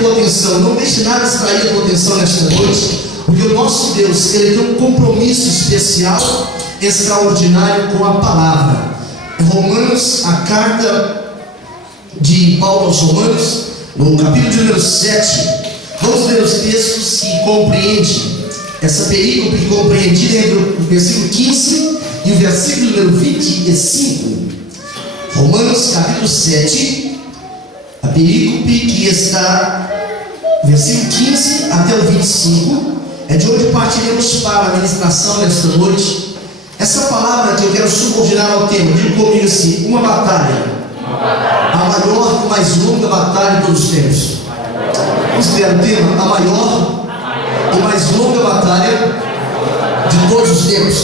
tua atenção, não deixe nada distrair a tua atenção nesta noite, porque o nosso Deus, Ele tem um compromisso especial, extraordinário com a palavra. Romanos, a carta de Paulo aos Romanos, no capítulo de número 7, vamos ler os textos que compreendem essa perícope compreendida entre o versículo 15 e o versículo número 25. Romanos capítulo 7, a perícope que está versículo 15 até o 25, é de onde partiremos para a ministração desta noite. Essa palavra que eu quero subordinar ao tema, digo comigo assim: uma batalha. A maior e mais longa batalha de todos os tempos. Vamos ver o tema: a maior e mais longa batalha de todos os tempos.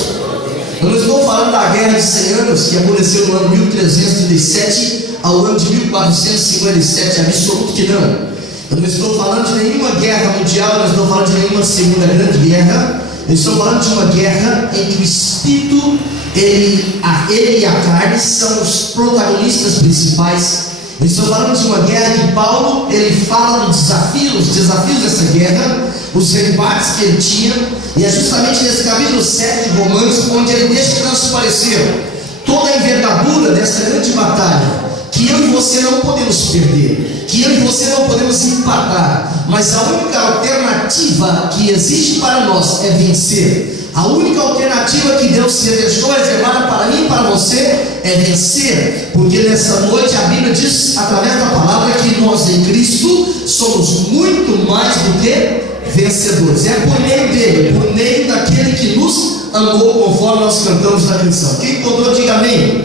Eu não estou falando da guerra de 100 anos que aconteceu no ano 1337 ao ano de 1457, absoluto que não. Eu não estou falando de nenhuma guerra mundial, eu não estou falando de nenhuma segunda grande guerra. Eu estou falando de uma guerra em que o Espírito, ele e a carne são os protagonistas principais. Eu estou falando de uma guerra que Paulo, ele fala dos desafios dessa guerra, os embates que ele tinha, e é justamente nesse capítulo 7 de Romanos onde ele deixa transparecer toda a envergadura dessa grande batalha, que eu e você não podemos perder, que eu e você não podemos empatar, mas a única alternativa que existe para nós é vencer. A única alternativa que Deus se deixou reservada para mim e para você é vencer, porque nessa noite a Bíblia diz, através da palavra, que nós em Cristo somos muito mais do que vencedores. É por meio dele, por meio daquele que nos amou, conforme nós cantamos na canção. Quem encontrou, diga amém.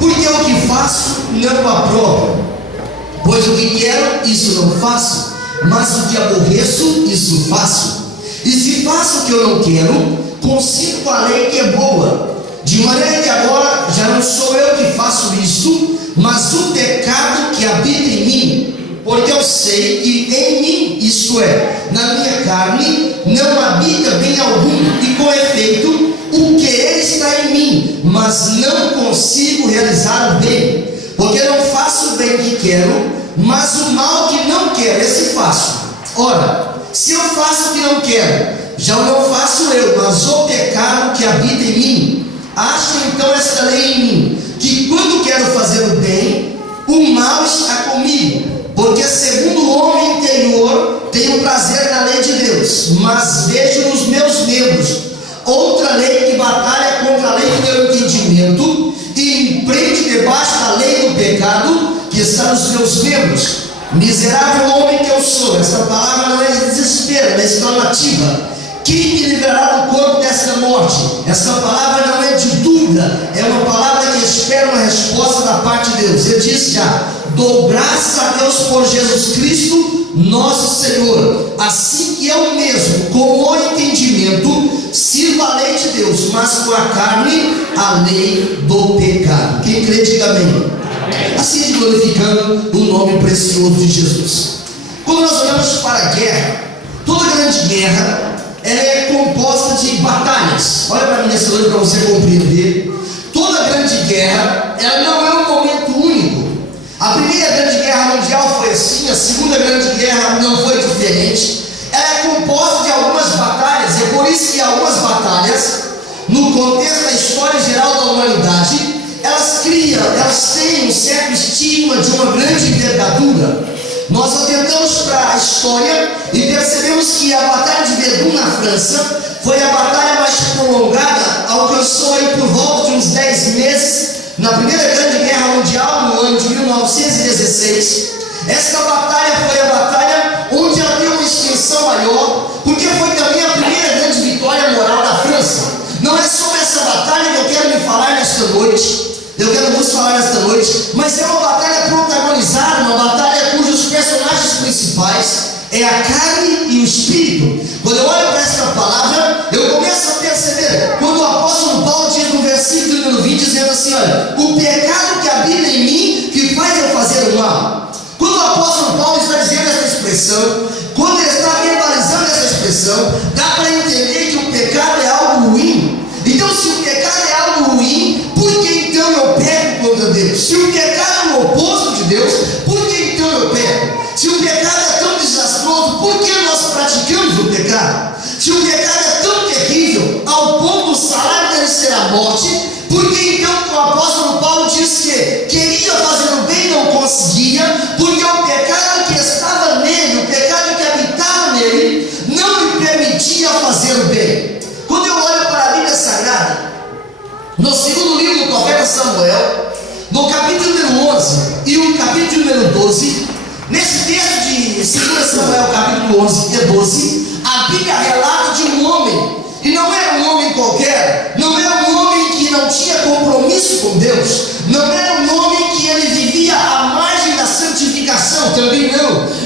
Porque o que faço não aprovo, pois o que quero, isso não faço, mas o que aborreço, isso faço. E se faço o que eu não quero, consigo com a lei que é boa, de maneira que agora já não sou eu que faço isto, mas o pecado que habita em mim. Porque eu sei que em mim, isto é, na minha carne, não habita bem algum, e com efeito, o querer está em mim, mas não consigo realizar o bem, porque não faço o bem que quero, mas o mal que não quero, esse faço. Ora, se eu faço o que não quero, já não faço eu, mas o pecado que habita em mim. Acho então esta lei em mim, que quando quero fazer o bem, o mal está comigo. Porque segundo o homem interior, tenho prazer na lei de Deus, mas vejo nos meus membros outra lei que batalha contra a lei do meu entendimento e me prende debaixo da lei do pecado que está nos meus membros. Miserável homem que eu sou. Essa palavra não é de desespero, é exclamativa. Quem me livrará do corpo desta morte? Essa palavra não é de dúvida, é uma palavra que espera uma resposta da parte de Deus. Ele diz já: dou graças a Deus por Jesus Cristo, nosso Senhor, assim que eu mesmo, com o entendimento, sirvo a lei de Deus, mas com a carne, a lei do pecado. Quem crê, diga amém. Assim glorificando o nome precioso de Jesus. Quando nós olhamos para a guerra, toda grande guerra, ela é composta de batalhas. Olha para mim nessa noite para você compreender. Toda grande guerra, ela não é um momento único. A primeira grande guerra mundial foi assim, a segunda grande guerra não foi diferente. Ela é composta de algumas batalhas, é por isso que algumas batalhas, no contexto da história geral da humanidade, elas têm um certo estigma de uma grande envergadura. Nós atentamos para a história e percebemos que a batalha de Verdun na França foi a batalha mais prolongada, alcançou aí por volta de uns 10 meses, na primeira grande guerra mundial, no ano de 1916. Esta batalha foi a batalha onde ela teve uma extensão maior, porque foi também a primeira grande vitória moral da França. Não é sobre essa batalha que eu quero me falar nesta noite, eu quero vos falar nesta noite, mas é uma batalha protagonizada, uma batalha cujos personagens principais é a carne e o espírito. Quando eu olho para esta palavra, eu começo a perceber, quando o apóstolo Paulo diz no versículo número 20, dizendo assim: olha, o pecado que habita em mim, que faz eu fazer o mal. Quando o apóstolo Paulo está dizendo essa expressão, quando ele está verbalizando essa expressão, dá para entender que o pecado é algo ruim. Então, se o pecado é algo ruim, por que então eu peco contra Deus? Se o pecado é o oposto de Deus, por que então eu peco? Se o pecado é tão do pecado. Se o pecado é tão terrível ao ponto do salário dele ser a morte, por que então o apóstolo Paulo diz que queria fazer o bem e não conseguia? Porque o pecado que estava nele, o pecado que habitava nele, não lhe permitia fazer o bem. Quando eu olho para a Bíblia Sagrada, no segundo livro do profeta Samuel, no capítulo número 11 e o capítulo número 12, nesse texto de 2 Samuel, capítulo 11 e 12, a Bíblia relata de um homem, e não era um homem qualquer, não era um homem que não tinha compromisso com Deus, não era um homem que ele vivia à margem da santificação, também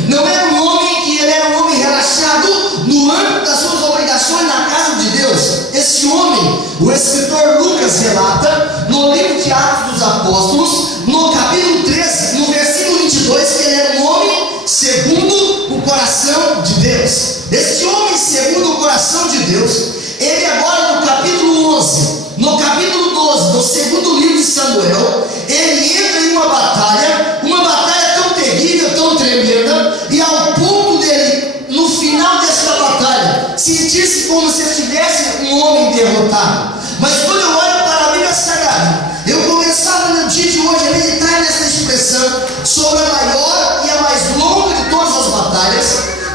não era um homem que ele era um homem relaxado no âmbito das suas obrigações na casa de Deus. Esse homem, o escritor Lucas relata no livro de Atos dos Apóstolos, no capítulo 13, no versículo 22, que ele era um homem segundo o coração de Deus. Esse homem segundo o coração de Deus, ele agora no capítulo 11, no capítulo 12, no segundo livro de Samuel, ele entra em uma batalha tão terrível, tão tremenda, e ao ponto dele, no final dessa batalha, sentir-se como se estivesse um homem derrotado. Mas quando eu olho para a Bíblia Sagrada, eu começava no dia de hoje a meditar nessa expressão sobre a maior e a mais longa de todas as batalhas,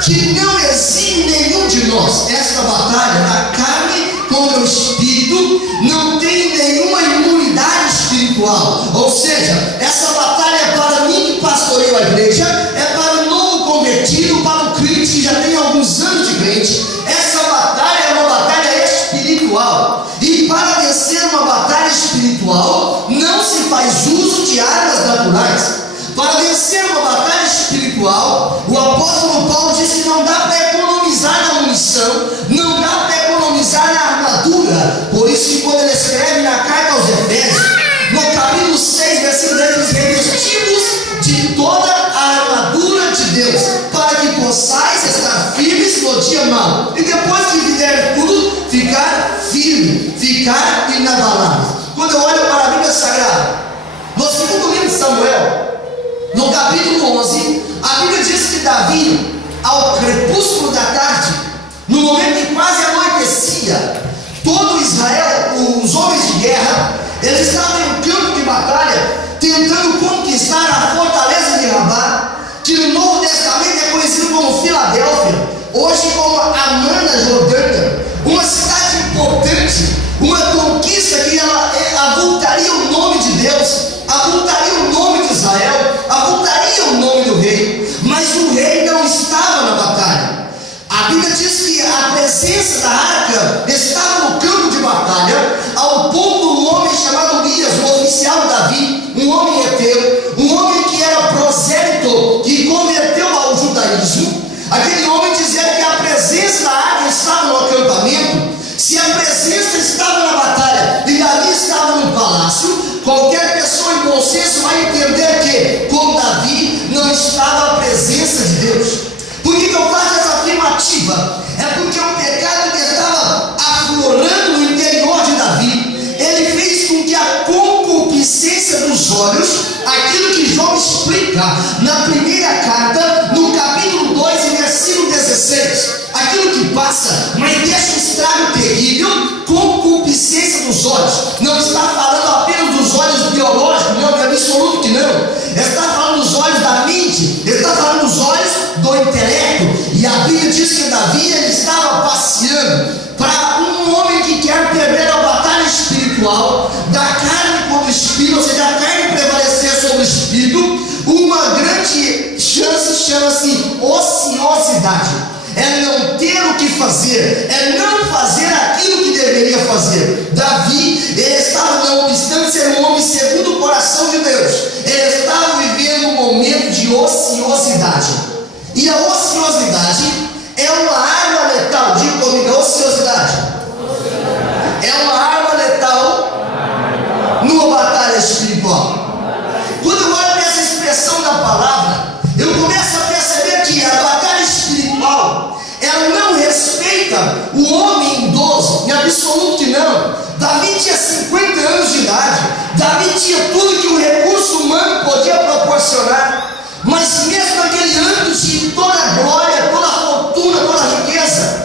que não exime nenhum de nós. Esta batalha da carne contra o espírito não tem nenhuma imunidade espiritual. Ou seja, essa batalha é para mim que pastoreio a igreja, é para o novo convertido, para o crente que já tem alguns anos de crente. Essa batalha é uma batalha espiritual, e para vencer uma batalha espiritual não se faz uso de armas naturais. Para vencer uma batalha espiritual, o apóstolo Paulo diz que não dá para economizar na munição, não dá para economizar na armadura. Por isso que quando ele escreve na carta aos Efésios, no capítulo 6, versículo 10, diz: revestidos de toda a armadura de Deus, para que possais estar firmes no dia mau, e depois que fizer tudo, ficar firme, ficar inabalável. Quando eu olho para a Bíblia Sagrada, no segundo livro de Samuel, no capítulo 11, a Bíblia diz que Davi, ao crepúsculo da tarde, no momento que quase anoitecia, todo Israel, os homens de guerra, eles estavam em um campo de batalha, tentando conquistar a fortaleza de Rabá, que no Novo Testamento é conhecido como Filadélfia, hoje como Amã na Jordânia, uma cidade importante, uma conquista que ela avultaria o nome de Deus, avultaria o nome de Israel, avultaria o nome do rei. Mas o rei não estava na batalha. A Bíblia diz que a presença da arca estava no campo de batalha, ao ponto de um homem chamado Urias, o oficial de Davi, um homem heteu, um homem que era prosélito, que converteu ao judaísmo. Aquele homem dizia que a presença da arca estava no acampamento. Se a presença estava na batalha e Davi estava no palácio, qualquer pessoa em bom senso vai entender que com Davi não estava a presença de Deus. Por que eu faço essa afirmativa? É porque o pecado que estava aflorando no interior de Davi, ele fez com que a concupiscência dos olhos, aquilo que João explica na primeira carta, no capítulo 2 e versículo 16, aquilo que passa, mas deixa um estrago terrível, concupiscência dos olhos. Não está falando apenas dos olhos biológicos, não, é absoluto que não. Está falando dos olhos da mente, está falando dos olhos do intelecto. E a Bíblia diz que Davi ele estava passeando para um homem que quer perder a batalha espiritual, da carne contra o espírito, ou seja, a carne prevalecer sobre o espírito. Uma grande chance chama-se ociosidade. É não ter o que fazer, é não fazer aquilo que deveria fazer. Davi, ele estava, não obstante ser um homem segundo o coração de Deus, ele estava vivendo um momento de ociosidade. E a ociosidade é uma arma letal. Diga comigo, a ociosidade é uma arma letal numa batalha espiritual. Quando eu olho para essa expressão da palavra, eu começo a perceber que a batalha espiritual, ela não respeita o homem idoso, em absoluto que não. Davi tinha 50 anos de idade, Davi tinha tudo que o recurso humano podia proporcionar, mas mesmo naquele âmbito de toda a glória, toda a fortuna, toda a riqueza,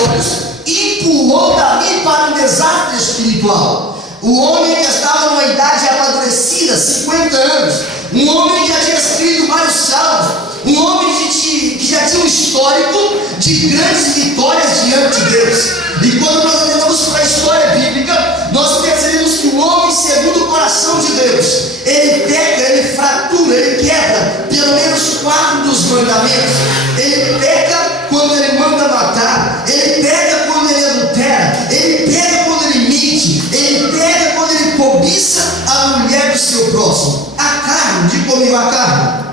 olhos, empurrou Davi para um desastre espiritual. O homem que estava numa idade amadurecida, 50 anos, um homem que já tinha escrito vários salmos, um homem que já tinha um histórico de grandes vitórias diante de Deus. E quando nós olhamos para a história bíblica, nós percebemos que o homem, segundo o coração de Deus, ele peca, ele fratura, ele quebra pelo menos 4 dos mandamentos. Ele peca quando ele manda matar, ele peca quando ele adultera, ele peca quando ele mente, ele peca quando ele cobiça a mulher do seu próximo. A carne, diga comigo, a carne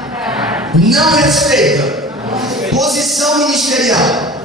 não respeita posição ministerial.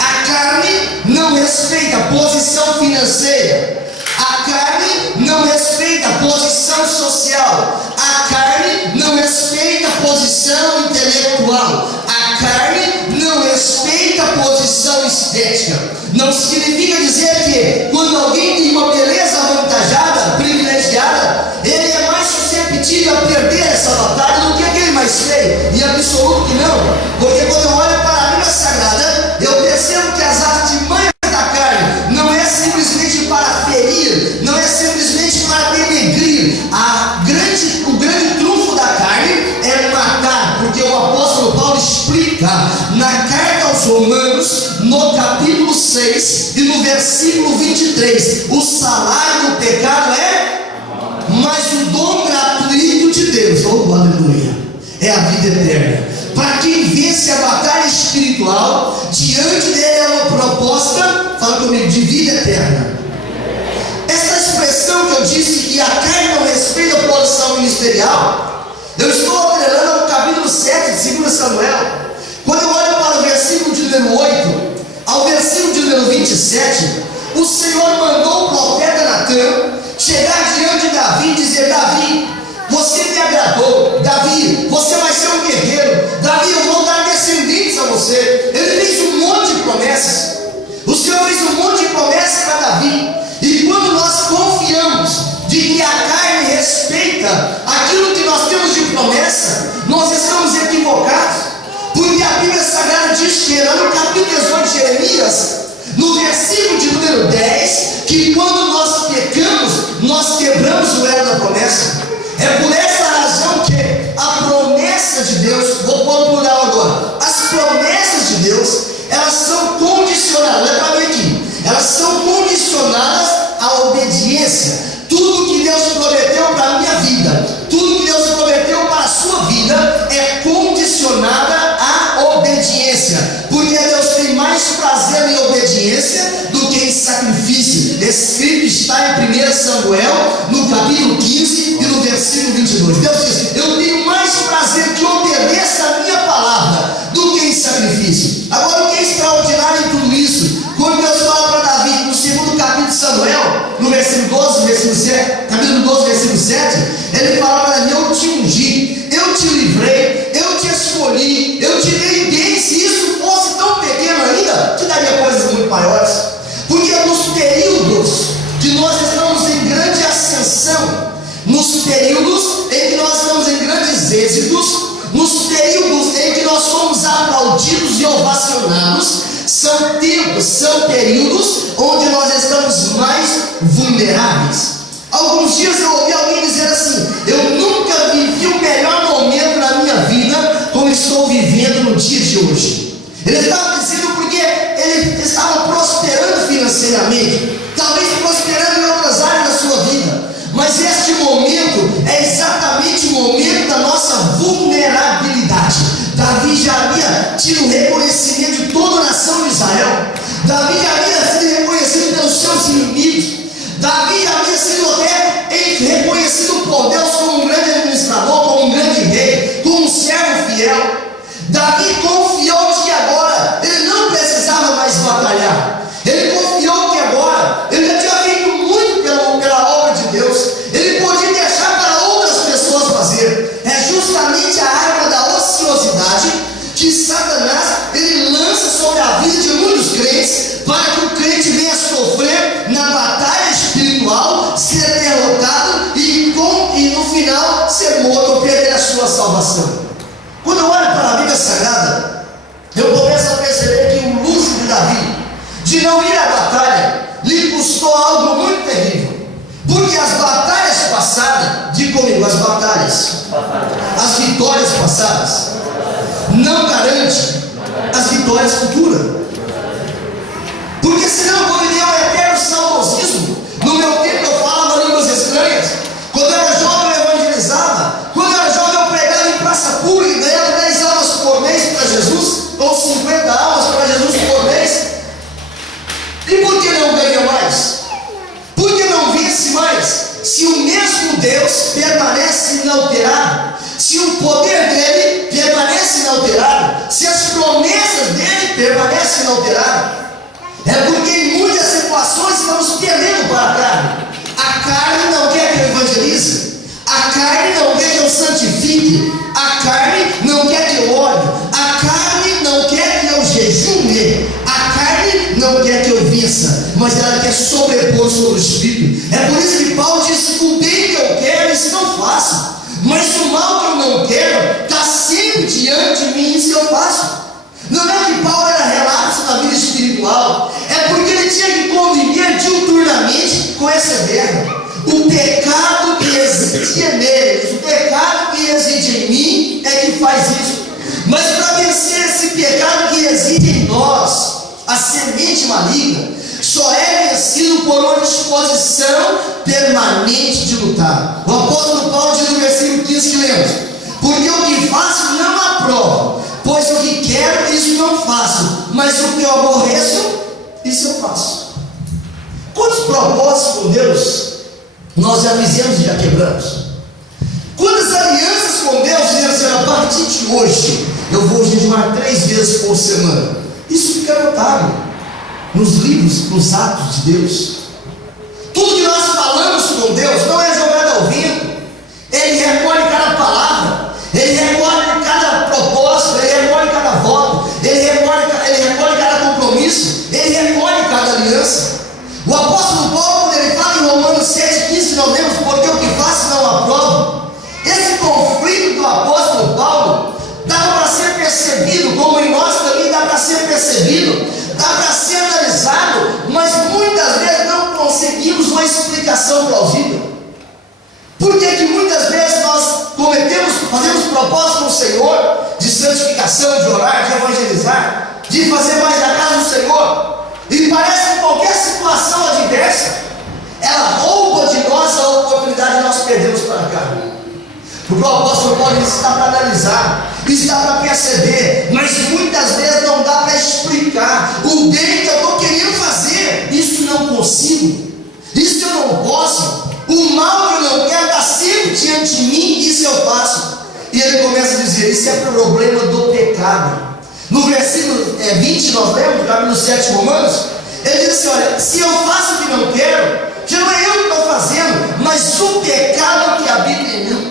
A carne não respeita posição financeira. A carne não respeita posição social. A carne não respeita posição intelectual. A carne não respeita posição estética. Não significa dizer que quando alguém tem uma beleza avantajada, privilegiada, ele é mais susceptível a perder essa batalha do que aquele mais feio. E absoluto que não. Porque quando eu olho para a Bíblia Sagrada, eu percebo que as artimanhas da carne não é simplesmente para ferir, não é simplesmente para denegrir. O grande trunfo da carne é matar, porque o apóstolo Paulo explica na carta aos Romanos, no capítulo 6 e no versículo 23, o salário do pecado é, mas o dom gratuito de Deus, oh aleluia, é a vida eterna. Para quem vence a batalha espiritual, diante dele é uma proposta, fala comigo, de vida eterna. Essa expressão que eu disse que a carne não respeita a posição ministerial, eu estou atrelando ao capítulo 7 de 2 Samuel. Quando eu olho para o versículo de número 8 ao versículo de número 27, o Senhor mandou o profeta Natã chegar diante de Davi e dizer: Davi, você me agradou. Davi, você vai ser um guerreiro. Davi, eu vou dar descendentes a você. Ele fez um monte de promessas. O Senhor fez um monte de promessas para Davi. E quando nós confiamos de que a carne respeita aquilo que nós temos de promessa, nós estamos equivocados. Porque a Bíblia Sagrada diz que lá no capítulo 18 de Jeremias, no versículo de número 10, que quando nós pecamos, nós quebramos o elo da promessa. É por essa razão que a promessa de Deus, vou pôr no plural agora, as promessas de Deus, elas são condicionadas, olha para mim aqui, elas são condicionadas à obediência. Tudo que Deus prometeu para a minha vida, tudo que Deus prometeu para a sua vida, é condicionada à obediência, porque Deus tem mais prazer em obediência do que em sacrifício. Escrito está em 1 Samuel, no capítulo 15 e no versículo 22. Deus diz: eu tenho mais prazer que obedeça a minha palavra do que em sacrifício. Agora, o que é extraordinário em tudo isso? Quando Deus fala para Davi, no segundo capítulo de Samuel, no versículo 12, versículo 7, capítulo 12, versículo 7, ele fala para Davi: eu te ungi, eu te livrei, eu te escolhi, eu te dei bem. Se isso fosse tão pequeno ainda, te daria coisas muito maiores. Porque nos períodos que nós estamos em grande ascensão, nos períodos em que nós estamos em grandes êxitos, nos períodos em que nós somos aplaudidos e ovacionados, são tempos, são períodos onde nós estamos mais vulneráveis. Alguns dias eu ouvi alguém dizer assim: eu nunca vivi o melhor momento na minha vida como estou vivendo no dia de hoje. Ele estava dizendo porque ele estava prosperando financeiramente, talvez prosperando em outras áreas da sua vida, mas este momento é exatamente o momento da nossa vulnerabilidade. Davi já havia tido reconhecimento de toda a nação de Israel. Davi já havia sido reconhecido pelos seus inimigos. Davi já havia sido até reconhecido por Deus como um grande administrador, como um grande rei, como um servo fiel. Davi confiou de que agora ele não precisava mais batalhar. Ele confiou que agora ele já tinha feito muito pela obra de Deus. Ele podia deixar para outras pessoas fazer. É justamente a arma da ociosidade que Satanás ele lança sobre a vida de muitos crentes, para que o crente venha sofrer na batalha espiritual, ser derrotado e no final ser morto ou perder a sua salvação. Quando eu olho para a Bíblia Sagrada, eu começo a perceber que o luxo de Davi as vitórias passadas, não garante as vitórias futuras. Porque senão eu vou viver um eterno saudosismo. No meu tempo eu falava línguas estranhas. Quando eu era jovem eu evangelizava. Quando eu era jovem eu pregava em praça pública e ganhava 10 aulas por mês para Jesus, ou 50 aulas para Jesus por mês. E por que não ganha mais? Por que não vence mais? Se o mesmo Deus permanece inalterado, se o poder dele permanece inalterado, se as promessas dele permanecem inalteradas, é porque em muitas situações estamos perdendo para a carne. A carne não quer que eu evangelize, a carne não quer que eu santifique, a carne não quer que eu ore, a carne não quer que eu jejune, a carne não quer que eu vença, mas ela quer sobrepor sobre o Espírito. É por isso que Paulo diz: o bem que eu quero, isso não faço, mas o mal que eu não quero está sempre diante de mim, isso que eu faço. Não é que Paulo era relapso na vida espiritual, é porque ele tinha que conviver diuturnamente com essa guerra. O pecado que existe neles, o pecado que existe em mim é que faz isso. Mas para vencer esse pecado que existe em nós, a semente maligna, só é vencido por uma disposição permanente de lutar. O apóstolo Paulo diz no versículo 15 que lemos: porque o que faço não aprovo, pois o que quero, isso não faço, mas o que eu aborreço, isso eu faço. Quantos propósitos com Deus nós já fizemos e já quebramos? Quantas alianças com Deus dizendo assim: a partir de hoje eu vou jejuar 3 vezes por semana? Isso fica anotado nos livros, nos atos de Deus. Tudo que nós falamos com Deus não é jogado ao vento. Ele recolhe cada palavra, ele recolhe cada propósito, ele recolhe cada voto, ele recolhe cada compromisso, ele recolhe cada aliança. O apóstolo Paulo, quando ele fala em Romanos 7,15, nós lemos: porque o que faço não aprovo. Esse conflito do apóstolo Paulo dá para ser percebido, como em nós também dá para ser percebido, dá para ser analisado, mas muitas vezes não conseguimos uma explicação plausível. Por que que muitas vezes nós fazemos propósitos com o Senhor de santificação, de orar, de evangelizar, de fazer mais da casa do Senhor, e parece que qualquer situação adversa, ela rouba de nós a oportunidade de nós perdermos para a carne? Porque o apóstolo Paulo está para analisar, está para perceber, mas muitas vezes não dá para explicar. O bem que eu estou querendo fazer, isso não consigo, isso eu não posso. O mal que eu não quero está sempre diante de mim, isso eu faço. E ele começa a dizer: isso é problema do pecado. No versículo 20, nós lemos, no capítulo 7 de Romanos, ele diz assim: olha, se eu faço o que não quero, já não é eu que estou fazendo, mas o pecado que habita em mim.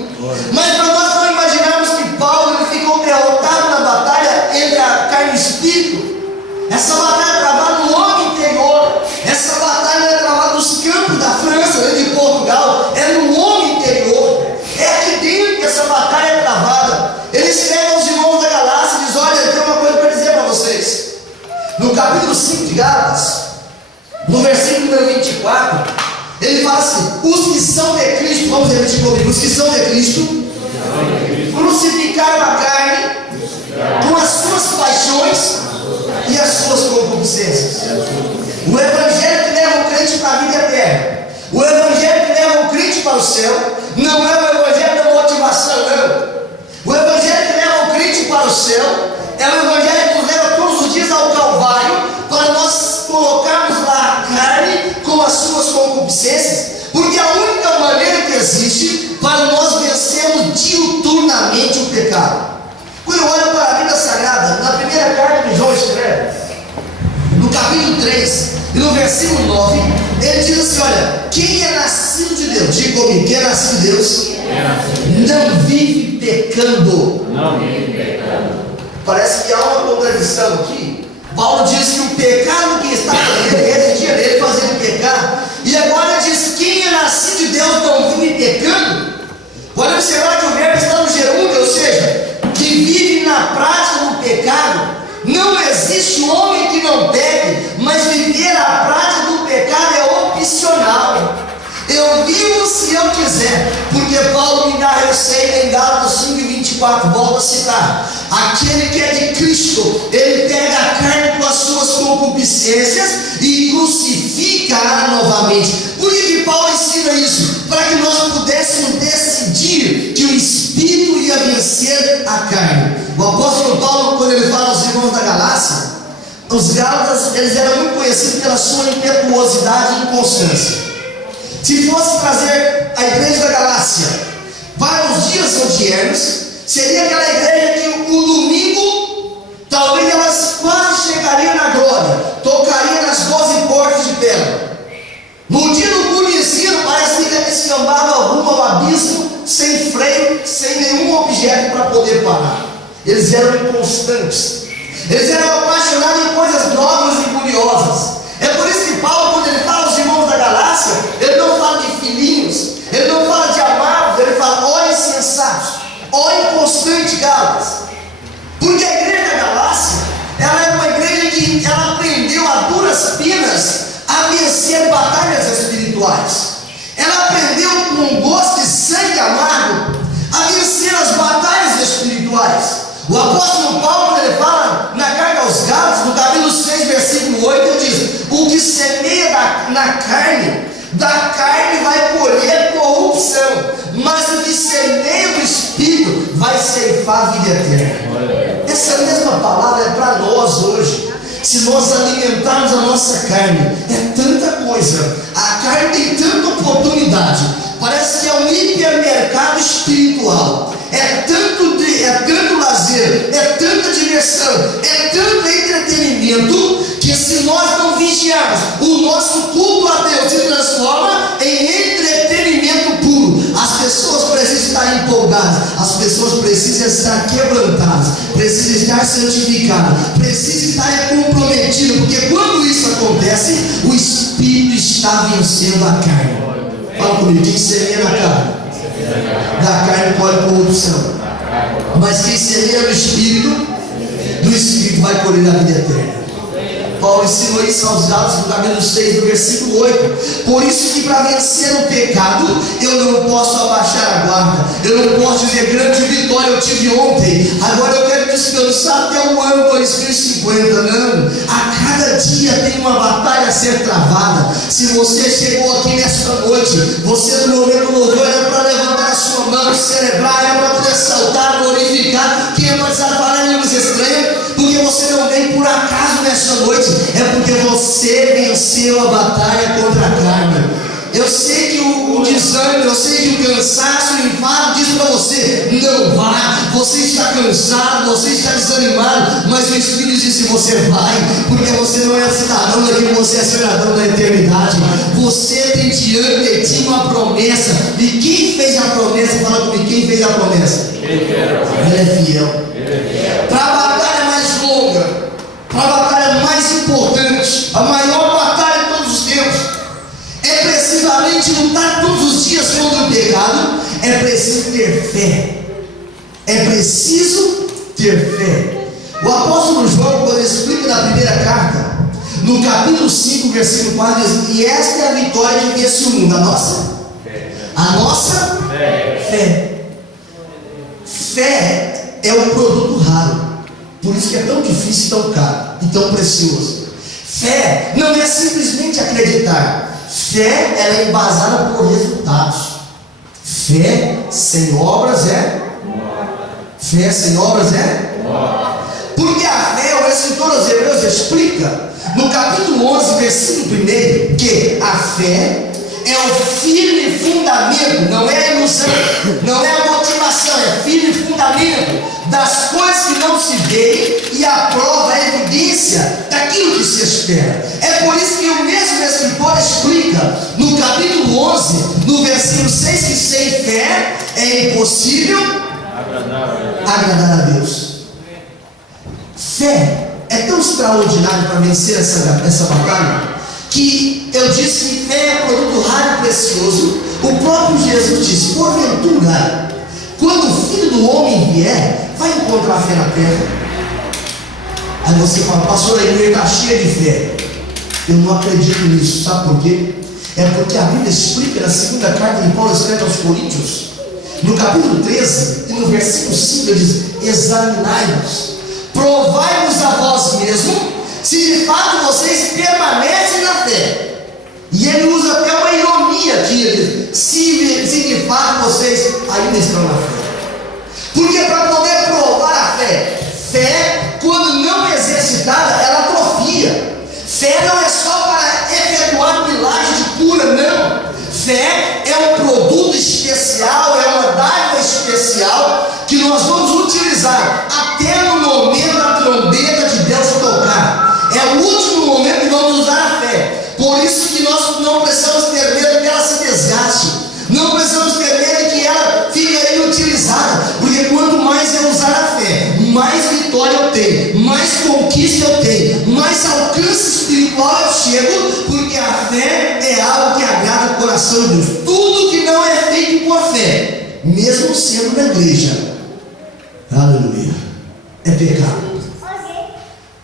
Mas para nós não imaginarmos que Paulo ele ficou derrotado na batalha entre a carne e o espírito. Essa batalha é travada no homem interior. Essa batalha é travada nos campos da França, de Portugal. É no homem interior. É aqui dentro que essa batalha é travada. Ele escreve aos irmãos da Galácia e diz: olha, eu tenho uma coisa para dizer para vocês. No capítulo 5 de Gálatas, no versículo número 24, ele fala assim: os que são de Cristo, vamos repetir comigo, os que são de Cristo crucificaram a carne com as suas paixões e as suas concupiscências. O evangelho que leva o crente para a vida eterna, o evangelho que leva o crente para o céu, não é o evangelho da motivação, não. O evangelho que leva o crente para o céu é o evangelho que nos leva todos os dias ao Calvário, para nós colocarmos lá a carne com as suas concupiscências, porque a única maneira que existe para nós vencermos diuturnamente o pecado. Quando eu olho para a Bíblia Sagrada, na primeira carta que João escreve, no capítulo 3 e no versículo 9, ele diz assim: olha, quem é nascido de Deus, diga comigo, quem é nascido de Deus, não vive pecando. Não vive pecando. Parece que há uma contradição aqui. Paulo diz que o pecado que está nele residia nele, fazendo pecar, e agora diz: quem é nascido de Deus não vive pecando. Pode observar que o verbo está no gerúndio, ou seja, que vive na prática do pecado. Não existe homem que não peque, mas viver a prática do pecado é opcional. Eu eu vivo se eu quiser, porque Paulo me dá receita em Gálatas 5:24, volto a citar: aquele que é de Cristo, ele pega a carne com as suas concupiscências e crucifica-a novamente. Por que Paulo ensina isso? Para que nós pudéssemos decidir que o Espírito ia vencer a carne. O apóstolo Paulo, quando ele fala aos irmãos da Galácia, os Gálatas, eles eram muito conhecidos pela sua impetuosidade e inconstância. Se fosse trazer a igreja da Galácia para os dias odiernos, seria aquela igreja que o domingo, talvez elas quase chegariam na glória, tocariam nas 12 portas de pedra. No dia do culto de ensino, parece que eles escambavam rumo ao abismo, sem freio, sem nenhum objeto para poder parar. Eles eram inconstantes, eles eram apaixonados em coisas novas e curiosas. É por isso que Paulo, quando ele fala aos irmãos da Galácia, ele não fala de filhinhos, ele não fala de amados, ele fala: ó insensatos, ó inconstante Gálatas. Porque a igreja da Galácia, ela é uma igreja que ela aprendeu a duras penas a vencer batalhas espirituais. Ela aprendeu com gosto de sangue amargo a vencer as batalhas espirituais. O apóstolo Paulo, quando ele fala na carta aos Gálatas, no capítulo 6, versículo 8, ele diz: o que semeia na carne, da carne vai colher corrupção, mas o que semeia do Espírito vai ceifar a vida eterna. Essa mesma palavra é para nós hoje. Se nós alimentarmos a nossa carne, é tanta coisa, a carne tem tanta oportunidade, parece que é um hipermercado espiritual. É tanto lazer, é tanta diversão, é tanto entretenimento, que se nós não vigiarmos, o nosso culto a Deus se transforma em entretenimento puro. As pessoas precisam estar empolgadas, as pessoas precisam estar quebrantadas, precisam estar santificadas, precisam estar comprometidas, porque quando isso acontece, o Espírito está vencendo a carne. Fala comigo: quem semeia na carne, da carne colhe corrupção, mas quem semeia no Espírito, do Espírito vai colher a vida eterna. Paulo ensinou isso aos Gálatas no capítulo 6, no versículo 8. Por isso que para vencer o pecado, eu não posso abaixar a guarda, eu não posso dizer: grande vitória eu tive ontem, agora eu quero descansar até o ano 2050. Não, a cada dia tem uma batalha a ser travada. Se você chegou aqui nesta noite, você no momento do louvor era para levantar a sua mão, celebrar, era para poder saltar, glorificar. Quem é mais a falar em línguas estranhas? Porque você não vem por acaso nesta noite, é porque você venceu a batalha contra a carne. Eu sei que o desânimo, eu sei que o cansaço, o enfado diz para você: não vá, você está cansado, você está desanimado, mas o Espírito disse: você vai, porque você não é cidadão daqui, você é cidadão da eternidade. Você tem diante de ti uma promessa, e quem fez a promessa? Fala comigo: quem fez a promessa? Ele é fiel. Para a batalha mais longa, para a batalha mais importante, a maior batalha de todos os tempos, é preciso, além de lutar todos os dias contra o pecado, é preciso ter fé. É preciso ter fé. O apóstolo João, quando explica na primeira carta, no capítulo 5, versículo 4, diz: e esta é a vitória que vence o mundo, a nossa fé. Fé é um produto raro, por isso que é tão difícil, tão caro e tão precioso. Fé não é simplesmente acreditar. Fé, ela é embasada por resultados. Fé sem obras é fé sem obras é porque a fé, o escritor aos Hebreus explica no capítulo 11, versículo 1, que a fé é o firme fundamento, não é a ilusão, não é a motivação, é firme fundamento das coisas que não se veem e a prova, a evidência daquilo que se espera. É por isso que o mesmo escritor explica no capítulo 11, no versículo 6, que sem fé é impossível agradar a Deus. Fé é tão extraordinário para vencer essa batalha, que eu disse que fé é produto raro e precioso. O próprio Jesus disse: porventura, quando o Filho do Homem vier, vai encontrar fé na terra? Aí você fala: pastor, a igreja está cheia de fé. Eu não acredito nisso, sabe por quê? É porque a Bíblia explica na segunda carta de Paulo escreve aos Coríntios, no capítulo 13 e no versículo 5, ele diz: examinai-vos, provai-vos a vós mesmo, se de fato vocês permanecem na fé. E ele usa até uma ironia aqui, ele diz: se de fato vocês ainda estão na fé. Porque para poder provar a fé, quando não exercitada, ela atrofia. Fé não é só para efetuar milagres de cura, não. Fé é um produto especial, é uma dádiva especial que nós vamos utilizar até no momento da trombeta de Deus tocar. É o último momento que vamos usar a fé. Por isso que nós não precisamos ter medo que ela se desgaste. Não precisamos ter medo que ela fique inutilizada. Porque quanto mais eu usar a fé, mais vitória eu tenho, mais conquista eu tenho, mais alcance espiritual eu chego. Porque a fé é algo que agrada o coração de Deus. Tudo que não é feito por fé, mesmo sendo na igreja, aleluia, é pecado.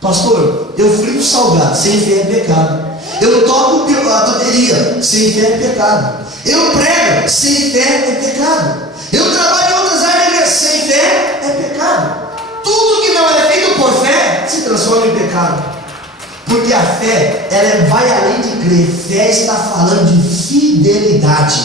Pastor, eu frito salgado, sem fé é pecado. Eu toco a bateria, sem fé é pecado. Eu prego, sem fé é pecado. Eu trabalho em outras áreas, sem fé é pecado. Tudo que não é feito por fé se transforma em pecado. Porque a fé, ela vai além de crer. Fé está falando de fidelidade.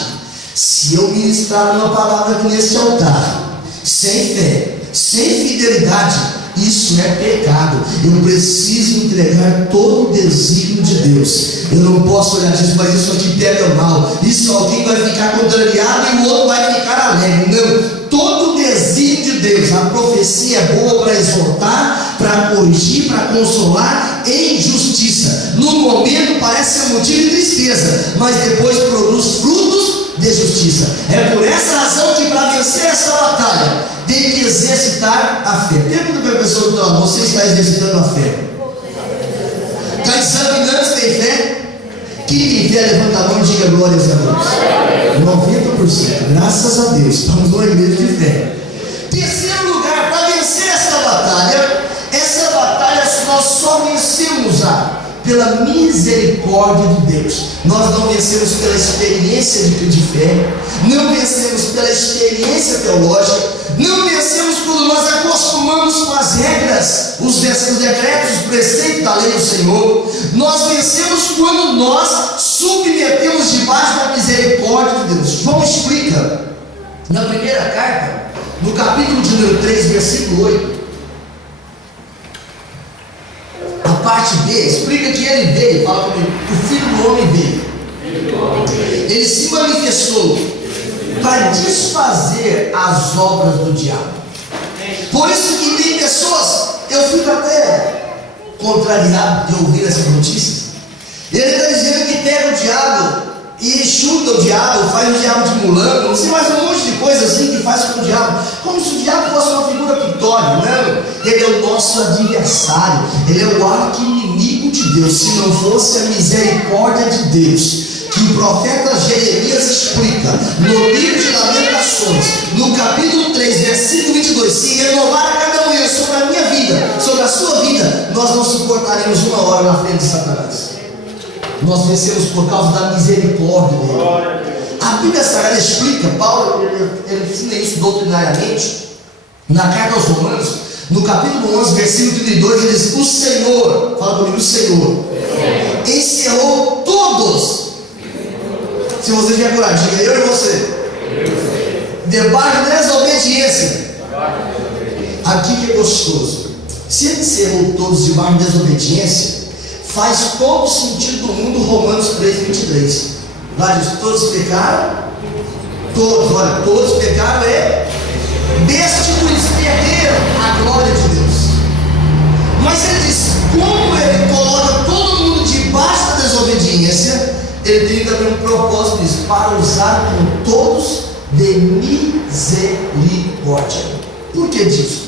Se eu ministrar uma palavra aqui neste altar, sem fé, sem fidelidade, isso é pecado. Eu preciso entregar todo o desígnio de Deus. Eu não posso olhar disso, mas isso aqui pega mal. Isso alguém vai ficar contrariado e o outro vai ficar alegre. Não, todo o desígnio de Deus. A profecia é boa para exortar, para corrigir, para consolar em justiça. No momento parece ser motivo de tristeza, mas depois produz frutos de justiça. É por essa razão que para vencer essa batalha tem que exercitar a fé. Pergunta para a pessoa do lado: você está exercitando a fé? Está examinando se tem fé? Quem tem fé, levanta a mão e diga glórias a Deus. 90%, graças a Deus, estamos numa igreja de fé. Terceiro lugar, para vencer essa batalha nós só vencemos pela misericórdia de Deus. Nós não vencemos pela experiência de fé, não vencemos pela experiência teológica, não vencemos quando nós acostumamos com as regras, os decretos, os preceitos da lei do Senhor. Nós vencemos quando nós submetemos debaixo da misericórdia de Deus. João explica na primeira carta, no capítulo de número 3, versículo 8. A parte B explica que ele veio, fala comigo, o Filho do Homem veio. Ele se manifestou para desfazer as obras do diabo. Por isso que tem pessoas, eu fico até contrariado de ouvir essas notícias. Ele está dizendo que pega o diabo e chuta o diabo, faz o diabo de mulambo, não sei mais, um monte de coisa assim que faz com o diabo, como se o diabo fosse uma figura pictórica. Não, ele é o nosso adversário, ele é o arqui-inimigo de Deus. Se não fosse a misericórdia de Deus, que o profeta Jeremias explica no livro de Lamentações, no capítulo 3, versículo 22, se renovar a cada manhã sobre a minha vida, sobre a sua vida, nós não suportaremos uma hora na frente de Satanás. Nós vencemos por causa da misericórdia dele. A Bíblia Sagrada explica, Paulo ele ensina isso doutrinariamente na carta aos Romanos, no capítulo 11, versículo 32, ele diz: o Senhor, fala comigo, o Senhor encerrou todos. Se você tiver coragem, diga eu e você, debaixo da desobediência. Aqui que é gostoso. Se ele encerrou todos debaixo da desobediência, faz todo o sentido do mundo. Romanos 3:23. Lá diz: todos pecaram, todos, olha, todos pecaram e destituídos, perderam a glória de Deus. Mas ele diz, como ele coloca todo mundo debaixo da desobediência, ele tem também um propósito nisso, para usar com todos de misericórdia. Por que disso?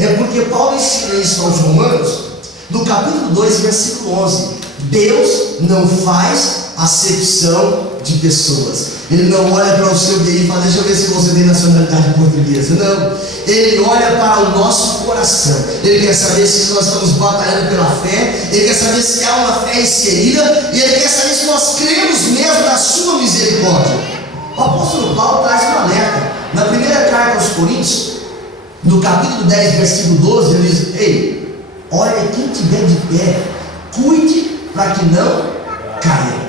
É porque Paulo ensina isso aos Romanos, no capítulo 2, versículo 11. Deus não faz acepção de pessoas. Ele não olha para o seu BI e fala: deixa eu ver se você tem nacionalidade portuguesa. Não, ele olha para o nosso coração. Ele quer saber se nós estamos batalhando pela fé. Ele quer saber se há uma fé inserida. E ele quer saber se nós cremos mesmo na sua misericórdia. O apóstolo Paulo traz um alerta na primeira carta aos Coríntios, no capítulo 10, versículo 12. Ele diz: ei, olha, quem estiver de pé, cuide para que não caia.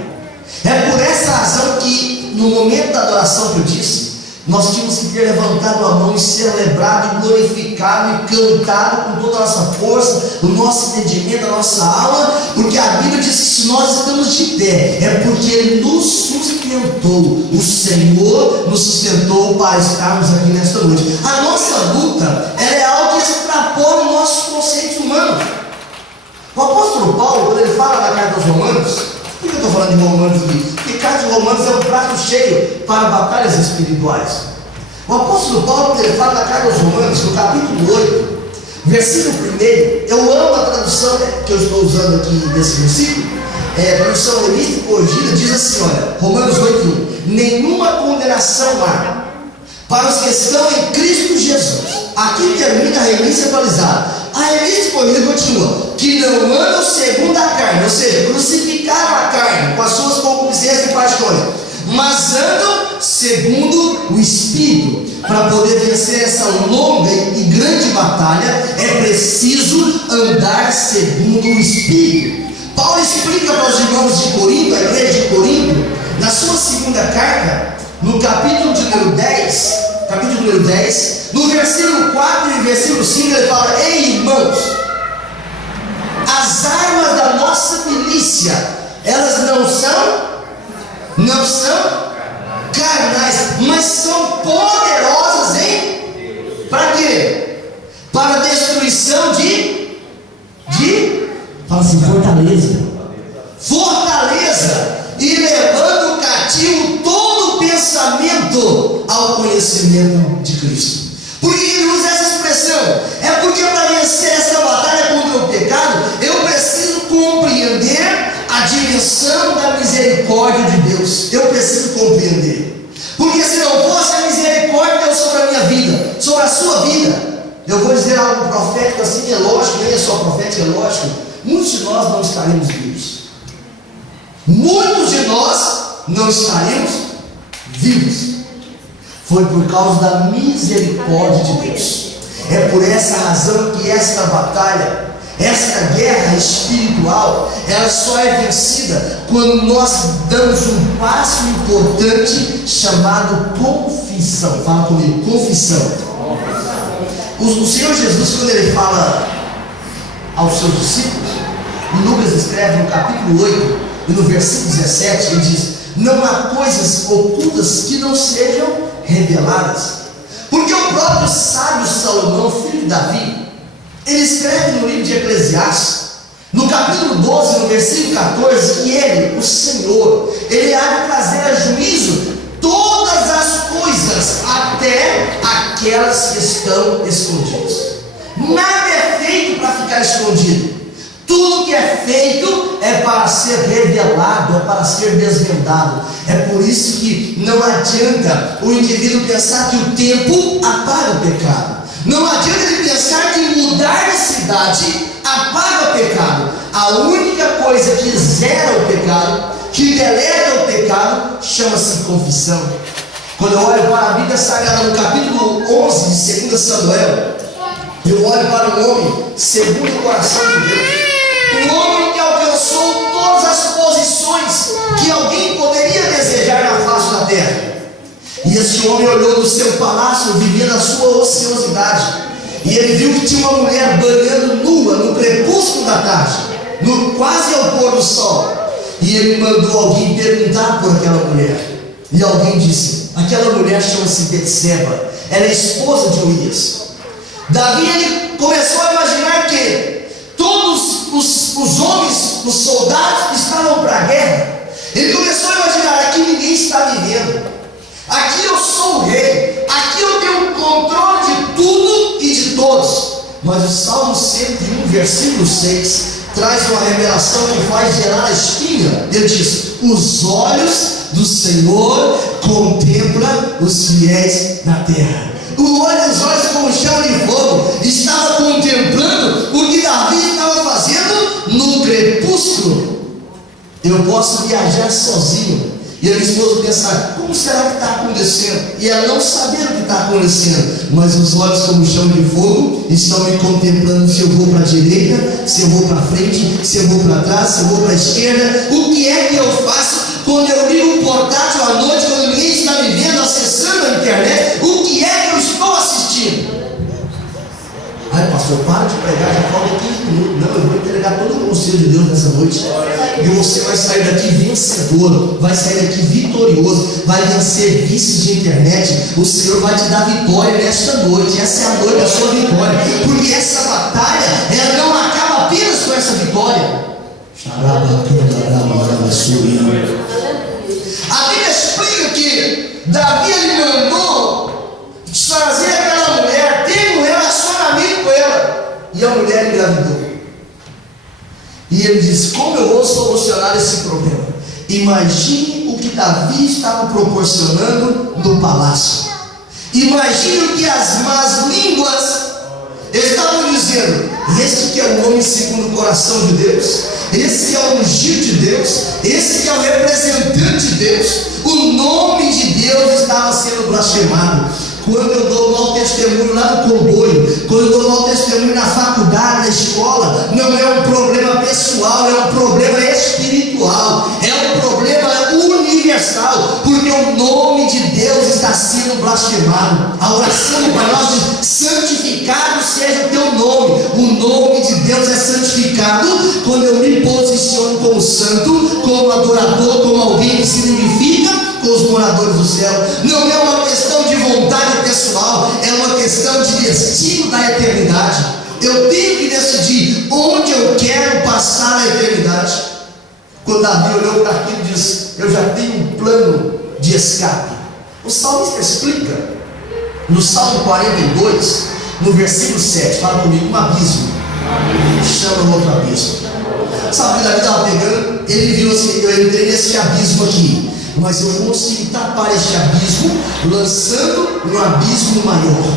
É por essa razão que no momento da adoração que eu disse, nós tínhamos que ter levantado a mão e celebrado, glorificado e cantado com toda a nossa força, o nosso entendimento, a nossa alma, porque a Bíblia diz que se nós estamos de pé, é porque Ele nos sustentou. O Senhor nos sustentou para estarmos aqui nesta noite. A nossa luta, ela é algo que extrapola os nossos conceitos humanos. O apóstolo Paulo, quando ele fala na carta aos Romanos, por que eu estou falando de Romanos aqui? Porque a carta de Romanos é um prato cheio para batalhas espirituais. O apóstolo Paulo, quando ele fala na carta aos Romanos, no capítulo 8, versículo 1, eu amo a tradução que eu estou usando aqui nesse versículo, a tradução revista e corrigida, diz assim, olha, Romanos 8:1: nenhuma condenação há para os que estão em Cristo Jesus. Aqui termina a revista atualizada. A revista corrigida continua: que não andam segundo a carne, ou seja, crucificaram a carne com as suas concupiscências e paixões, mas andam segundo o Espírito. Para poder vencer essa longa e grande batalha, é preciso andar segundo o Espírito. Paulo explica para os irmãos de Corinto, a igreja de Corinto, na sua segunda carta, no capítulo de número 10, no versículo 4 e versículo 5, ele fala: ei, irmãos, as armas da nossa milícia, elas não são carnais, mas são poderosas para quê? Para a destruição fala assim, fortaleza, e levando cativo todo pensamento ao conhecimento de Cristo. Por que ele usa essa expressão? É porque para vencer essa batalha contra o pecado, eu preciso compreender a dimensão da misericórdia de Deus. Eu preciso compreender. Porque se não fosse a misericórdia de Deus sobre a minha vida, sobre a sua vida, eu vou dizer algo profético assim, é lógico, nem é só profético, é lógico, muitos de nós não estaremos vivos. Muitos de nós não estaremos vivos. Foi por causa da misericórdia de Deus. É por essa razão que esta batalha, esta guerra espiritual, ela só é vencida quando nós damos um passo importante chamado confissão. Fala comigo, confissão. O Senhor Jesus, quando ele fala aos seus discípulos, Lucas escreve no capítulo 8 e no versículo 17, ele diz: não há coisas ocultas que não sejam reveladas. Porque o próprio sábio Salomão, filho de Davi, ele escreve no livro de Eclesiastes, no capítulo 12, no versículo 14, que ele, o Senhor, ele há de trazer a juízo todas as coisas, até aquelas que estão escondidas. Nada é feito para ficar escondido. Tudo que é feito é para ser revelado, é para ser desvendado. É por isso que não adianta o indivíduo pensar que o tempo apaga o pecado. Não adianta ele pensar que mudar de cidade apaga o pecado. A única coisa que zera o pecado, que deleta o pecado, chama-se confissão. Quando eu olho para a Bíblia Sagrada, no capítulo 11 de 2 Samuel, eu olho para um homem segundo o coração de Deus. Um homem que alcançou todas as posições que alguém poderia desejar na face da terra. E esse homem olhou do seu palácio, vivia na sua ociosidade, e ele viu que tinha uma mulher banhando nua no crepúsculo da tarde, quase ao pôr do sol. E ele mandou alguém perguntar por aquela mulher. E alguém disse: aquela mulher chama-se Betseba, ela é esposa de Urias. Davi, ele começou a imaginar que todos os homens, os soldados que estavam para a guerra, ele começou a imaginar: aqui ninguém está vivendo, aqui eu sou o rei, aqui eu tenho o controle de tudo e de todos. Mas o Salmo 101, versículo 6, traz uma revelação que faz gerar a espinha. Ele diz: os olhos do Senhor contemplam os fiéis na terra. Os olhos como chama de fogo estava contemplando o que Davi estava fazendo no crepúsculo. Eu posso viajar sozinho e a minha esposa pensar: como será que está acontecendo? E ela não saber o que está acontecendo, mas os olhos como chama de fogo estão me contemplando. Se eu vou para a direita, se eu vou para frente, se eu vou para trás, se eu vou para a esquerda. O que é que eu faço quando eu ligo o portátil à noite, quando ninguém está me vendo, acessando a internet? O que é que eu estou assistindo? Ai, pastor, para de pregar, já falta 15 minutos. Não, eu vou entregar todo o conselho de Deus nessa noite. E você vai sair daqui vencedor, vai sair daqui vitorioso, vai vencer vícios de internet. O Senhor vai te dar vitória nesta noite. Essa é a noite da sua vitória, porque essa batalha, ela não acaba apenas com essa vitória. A Bíblia explica que Davi ele mandou trazer aquela mulher, ter um relacionamento com ela, e a mulher engravidou. E ele diz: como eu vou solucionar esse problema? Imagine o que Davi estava proporcionando no palácio. Imagine o que as más línguas estavam dizendo: este que é o homem segundo o coração de Deus, esse que é o ungido de Deus, esse que é o representante de Deus. O nome de Deus estava sendo blasfemado. Quando eu dou mau testemunho lá no comboio, quando eu dou mau testemunho na faculdade, na escola, não é um problema pessoal, é um problema espiritual, é um problema universal, porque o nome de Deus está sendo blasfemado. A oração para nós diz: santificado seja o teu nome. O nome de Deus é santificado quando eu me posiciono como santo, como adorador, como alguém que se identifica com os moradores do céu. Não é uma questão de vontade pessoal, é uma questão de destino da eternidade. Eu tenho que decidir onde eu quero passar a eternidade. Quando Davi olhou para aquilo e disse: eu já tenho um plano de escape. O salmista explica no Salmo 42, no versículo 7, fala comigo: um abismo chama o outro abismo. Sabe o que Davi estava pegando? Ele viu assim: eu entrei nesse abismo aqui, mas eu consigo tapar este abismo lançando um abismo maior.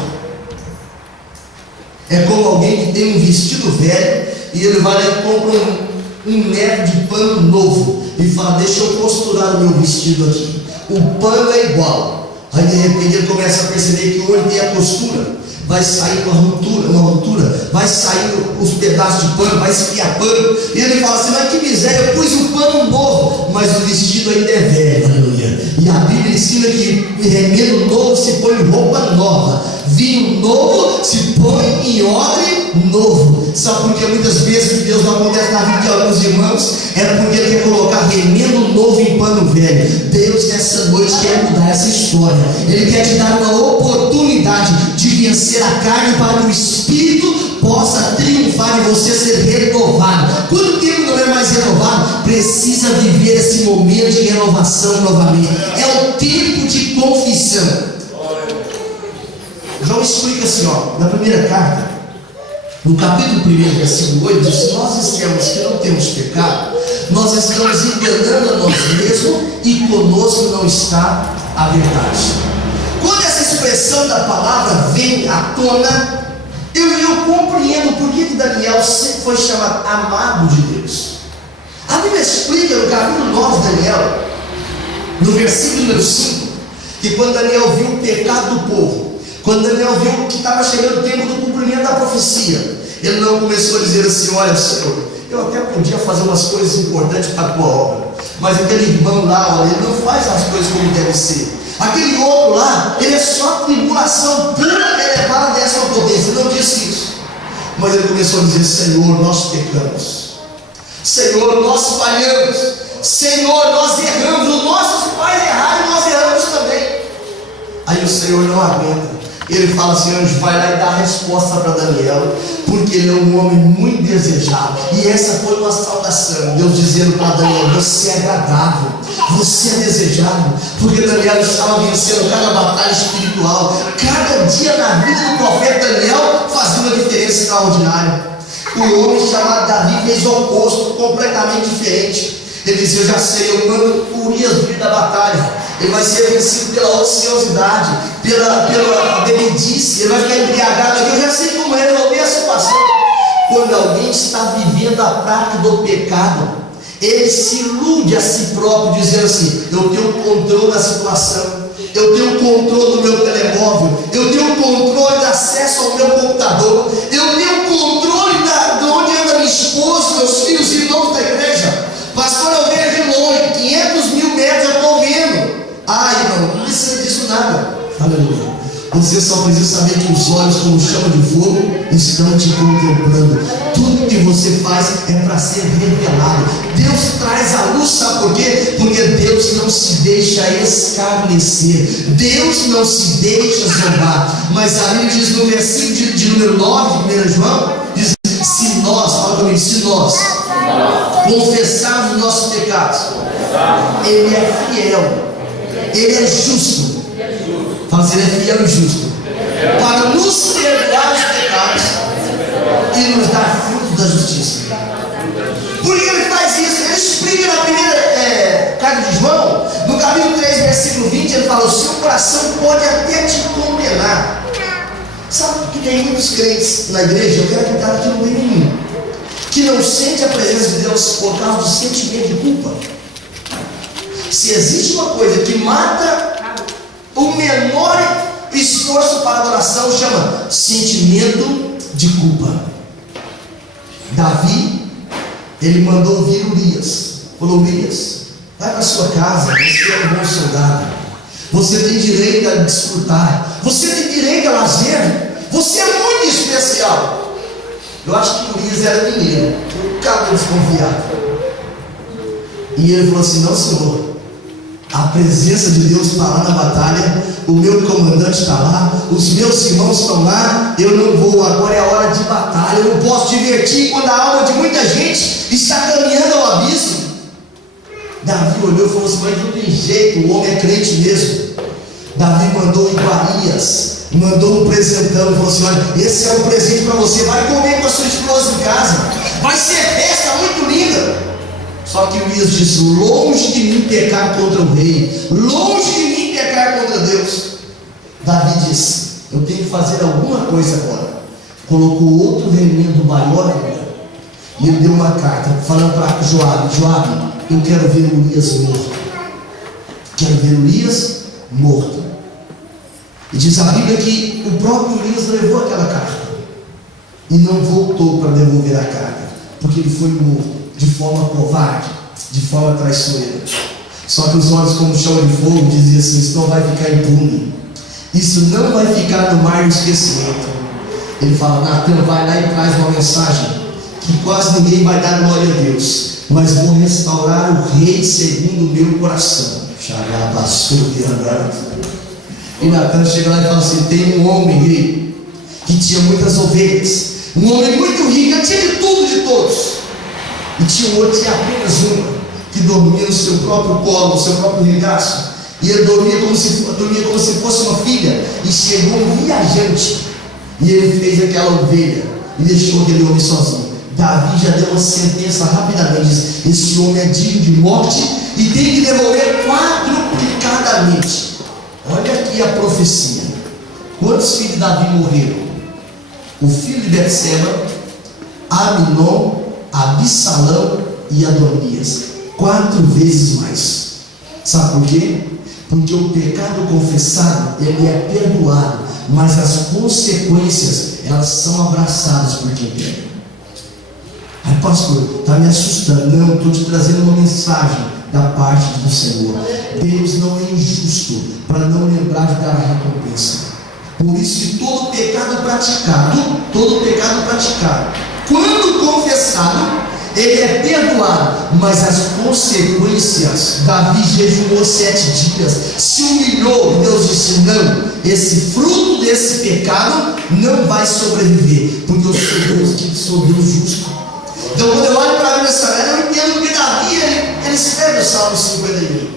É como alguém que tem um vestido velho e ele vai lá e compra um metro de pano novo e fala: deixa eu costurar o meu vestido aqui. O pano é igual. Aí de repente ele começa a perceber que onde tem a costura vai sair uma ruptura, vai sair os pedaços de pano, vai esfriar pano. E ele fala assim: mas que miséria, eu pus um pano novo, mas o vestido ainda é velho. Aleluia. E a Bíblia ensina que remendo novo se põe roupa nova, vinho novo se põe em odre novo. Sabe por que muitas vezes Deus não acontece na vida de alguns irmãos? É porque Ele quer colocar remendo novo em pano velho. Deus nessa noite quer mudar essa história. Ele quer te dar uma oportunidade de vencer a carne para que o Espírito possa triunfar e você ser renovado. Quando o tempo não é mais renovado, precisa viver esse momento de renovação novamente. É o tempo de confissão. João explica assim, na primeira carta, no capítulo 1, versículo 8, diz: se nós dissemos que não temos pecado, nós estamos enganando a nós mesmos e conosco não está a verdade. Quando essa expressão da palavra vem à tona, eu compreendo por que Daniel sempre foi chamado amado de Deus. A Bíblia explica no capítulo 9 de Daniel, no versículo número 5, que quando Daniel viu o pecado do povo, quando Daniel viu que estava chegando o tempo do cumprimento da profecia, ele não começou a dizer assim: olha, Senhor, eu até podia fazer umas coisas importantes para a tua obra, mas aquele irmão lá, olha, ele não faz as coisas como deve ser. Aquele outro lá, ele é só tribulação pura elevada a 10ª potência. Ele não disse isso, mas ele começou a dizer: Senhor, nós pecamos, Senhor, nós falhamos, Senhor, nós erramos, os nossos pais erraram, nós erramos também. Aí o Senhor não aguenta. Ele fala assim: anjo, vai lá e dá a resposta para Daniel, porque ele é um homem muito desejado. E essa foi uma saudação, Deus dizendo para Daniel: você é agradável, você é desejado, porque Daniel estava vencendo cada batalha espiritual. Cada dia na vida do profeta Daniel fazia uma diferença extraordinária. O homem chamado Davi fez o oposto, completamente diferente. Ele disse: eu já sei, eu mando Urias vir da batalha. Ele vai ser vencido pela ociosidade, pela bebedice, ele vai ficar embriagado aqui. Eu já sei como resolver a situação. Quando alguém está vivendo a prática do pecado, ele se ilude a si próprio, dizendo assim: eu tenho controle da situação, eu tenho controle do meu telemóvel, eu tenho controle de acesso ao meu computador, eu tenho controle de onde anda minha esposa, meus filhos e irmãos da igreja. Pastor, eu vejo de longe, 500 mil metros eu estou vendo. Irmão, não precisa disso nada. Aleluia. Você só precisa saber que os olhos, como chama de fogo, estão te contemplando. Tudo que você faz é para ser revelado. Deus traz a luz, sabe por quê? Porque Deus não se deixa escarnecer, Deus não se deixa zombar. Mas a Bíblia diz no versículo de número 9 de 1 João, diz: se nós, fala comigo, se nós confessarmos os nossos pecados, Ele é fiel, Ele é justo. Fala assim: Ele é fiel e justo para nos perdoar os pecados e nos dar fruto da justiça. Por que Ele faz isso? Ele explica na primeira carta de João, no capítulo 3, versículo 20, ele fala: o seu coração pode até te condenar. Sabe que tem muitos crentes na igreja, eu quero acreditar aqui no meio nenhum, que não sente a presença de Deus por causa do sentimento de culpa. Se existe uma coisa que mata o menor esforço para adoração, chama sentimento de culpa. Davi, ele mandou vir Urias. Falou: Urias, vai para sua casa, você é um bom soldado, você tem direito a desfrutar, você tem direito a lazer, você é muito especial. Eu acho que Urias era mineiro, um cara desconfiado. E ele falou assim: não, senhor, a presença de Deus está lá na batalha, o meu comandante está lá, os meus irmãos estão lá, eu não vou, agora é a hora de batalha, eu não posso divertir quando a alma de muita gente está caminhando ao abismo. Davi olhou e falou assim: mas não tem jeito, o homem é crente mesmo. Davi mandou iguarias, mandou um presentão, falou assim: olha, esse é um presente para você, vai comer com a sua esposa em casa, vai ser festa muito linda. Só que Urias disse: longe de mim pecar contra o rei, longe de mim pecar contra Deus. Davi disse: eu tenho que fazer alguma coisa agora. Colocou outro remendo maior ainda, e ele deu uma carta falando para Joabe: Joabe, eu quero ver Urias morto, quero ver Urias morto. E diz a Bíblia que o próprio Urias levou aquela carta e não voltou para devolver a carta, porque ele foi morto de forma covarde, de forma traiçoeira. Só que os olhos como chama de fogo diziam assim: isso não vai ficar impune, isso não vai ficar no mar do esquecimento. Ele fala: Natan, vai lá e traz uma mensagem que quase ninguém vai dar glória a Deus, mas vou restaurar o rei segundo o meu coração. E Natan chega lá e fala assim: tem um homem, rei, que tinha muitas ovelhas, um homem muito rico, tinha de tudo de todos. E tinha um outro que tinha apenas uma, que dormia no seu próprio colo, no seu próprio regaço. E ele dormia como se fosse uma filha. E chegou um viajante, e ele fez aquela ovelha e deixou aquele homem sozinho. Davi já deu uma sentença rapidamente: diz: esse homem é digno de morte e tem que devolver quadruplicadamente. Olha aqui a profecia. Quantos filhos de Davi morreram? O filho de Betseba, Aminon, Absalão e Adonias, 4 vezes mais. Sabe por quê? Porque o pecado confessado, ele é perdoado, mas as consequências, elas são abraçadas por quem pega. Ai, pastor, está me assustando. Não, estou te trazendo uma mensagem da parte do Senhor. Deus não é injusto para não lembrar de dar a recompensa. Por isso que todo pecado praticado, quando confessado, ele é perdoado, mas as consequências. Davi jejuou 7 dias, se humilhou, e Deus disse: não, esse fruto desse pecado não vai sobreviver, porque eu sou Deus, que sou Deus justo. Então, quando eu olho para a Bíblia Sagrada, eu entendo que Davi, ele escreve o Salmo 51.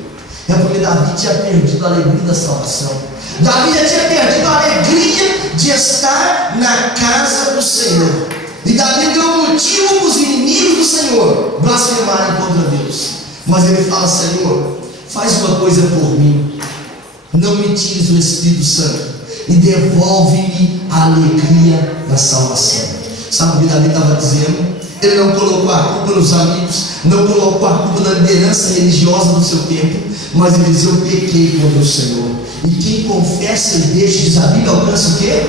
É porque Davi tinha perdido a alegria da salvação. Davi já tinha perdido a alegria de estar na casa do Senhor. E Davi deu um motivo para os inimigos do Senhor blasfemarem contra Deus. Mas ele fala: Senhor, faz uma coisa por mim, não me tires o Espírito Santo e devolve-me a alegria da salvação. Sabe o que Davi estava dizendo? Ele não colocou a culpa nos amigos, não colocou a culpa na liderança religiosa do seu tempo, mas ele diz: eu pequei contra o Senhor. E quem confessa e deixa, diz a Bíblia, alcança o quê?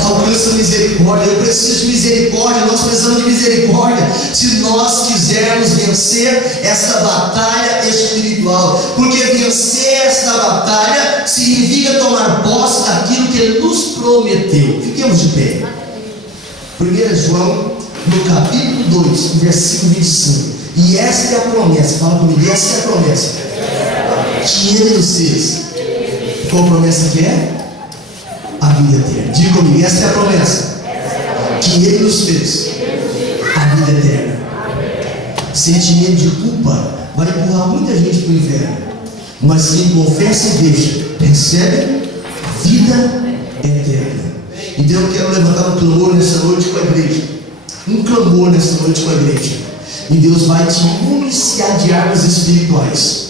Alcança misericórdia. Eu preciso de misericórdia, nós precisamos de misericórdia se nós quisermos vencer essa batalha espiritual, porque vencer essa batalha significa tomar posse daquilo que Ele nos prometeu. Fiquemos de pé. 1 João, no capítulo 2, versículo 25. E esta é a promessa, fala comigo, esta é a promessa que Ele nos fez. Qual promessa que é? A vida eterna. Diga comigo, esta é a promessa que Ele nos fez. A vida eterna. Sentimento de culpa vai empurrar muita gente para o inferno, mas quem confessa e deixa, recebe vida eterna. Então eu quero levantar um clamor nessa noite com a igreja. Um clamor nessa noite com a igreja. E Deus vai te municiar de armas espirituais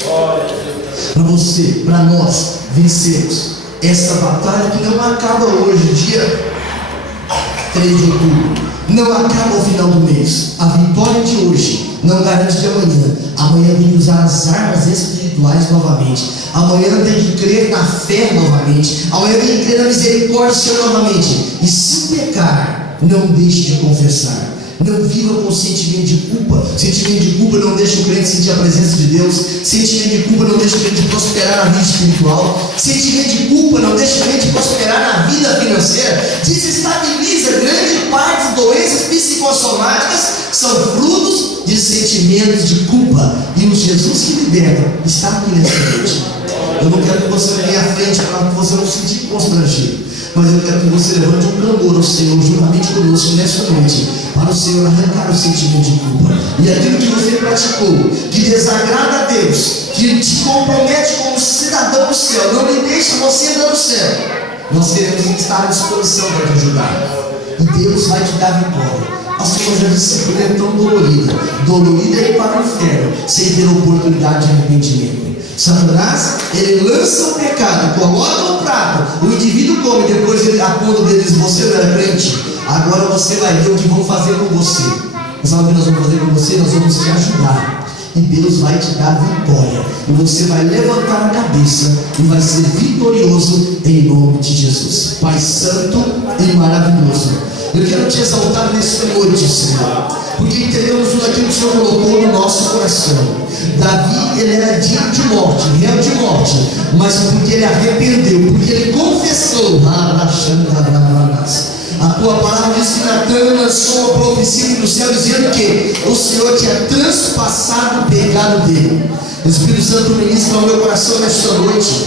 para você, para nós vencermos essa batalha que não acaba hoje, dia 3 de outubro. Não acaba ao final do mês. A vitória de hoje não garante de amanhã. Amanhã tem que usar as armas espirituais novamente. Amanhã tem que crer na fé novamente. Amanhã tem que crer na misericórdia do Senhor novamente. E se pecar, não deixe de confessar. Não viva com sentimento de culpa. Sentimento de culpa não deixa o crente sentir a presença de Deus. Sentimento de culpa não deixa o crente prosperar na vida espiritual. Sentimento de culpa não deixa o crente prosperar na vida financeira. Desestabiliza. Grande parte das doenças psicossomáticas são frutos de sentimentos de culpa. E o Jesus que liberta está aqui nessa noite. Eu não quero que você venha à frente para que você não se sentir constrangido, mas eu quero que você levante um clamor ao Senhor juntamente conosco nesta noite, para o Senhor arrancar o sentimento de culpa. E aquilo que você praticou, que desagrada a Deus, que te compromete como cidadão do céu, não lhe deixa você entrar no céu, nós queremos estar à disposição para te ajudar. E Deus vai te dar vitória. A sua já disciplina é tão dolorida. Dolorida é ir para o inferno, sem ter oportunidade de arrependimento. Satanás, ele lança o pecado, coloca no prato, o indivíduo come, depois ele aponta e diz: você não era crente, agora você vai ver o que vão fazer com você. Sabe o que nós vamos fazer com você? Nós vamos te ajudar. E Deus vai te dar vitória. E você vai levantar a cabeça e vai ser vitorioso em nome de Jesus. Pai santo e maravilhoso, eu quero te exaltar nesta noite, Senhor, porque entendemos tudo aquilo que o Senhor colocou no nosso coração. Davi, ele era digno de morte, réu de morte, mas porque ele arrependeu, porque ele confessou. A tua palavra diz que Natan lançou uma profecia no céu, dizendo que o Senhor tinha transpassado o pecado dele. O Espírito Santo ministra ao meu coração nesta noite,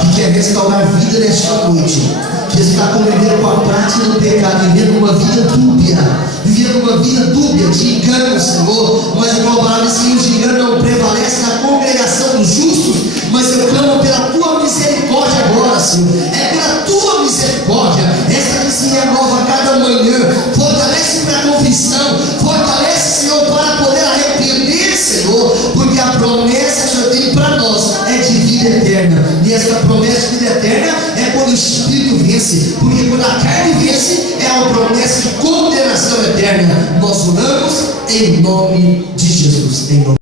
que quer restaurar vida nesta noite, que está convivendo com a prática do pecado, vivendo uma vida dúbia, de engano, Senhor. Mas igual a palavra diz que o engano não prevalece na congregação dos justos, mas eu clamo pela tua misericórdia agora, Senhor. É pela tua misericórdia, essa que se renova a cada manhã. Fortalece para a confissão, fortalece, Senhor, para poder arrepender, Senhor, porque a promessa que o Senhor tem para nós é de vida eterna. E essa promessa de vida eterna é quando o Espírito vence, porque quando a carne vence, é uma promessa de condenação eterna. Nós oramos em nome de Jesus. Em nome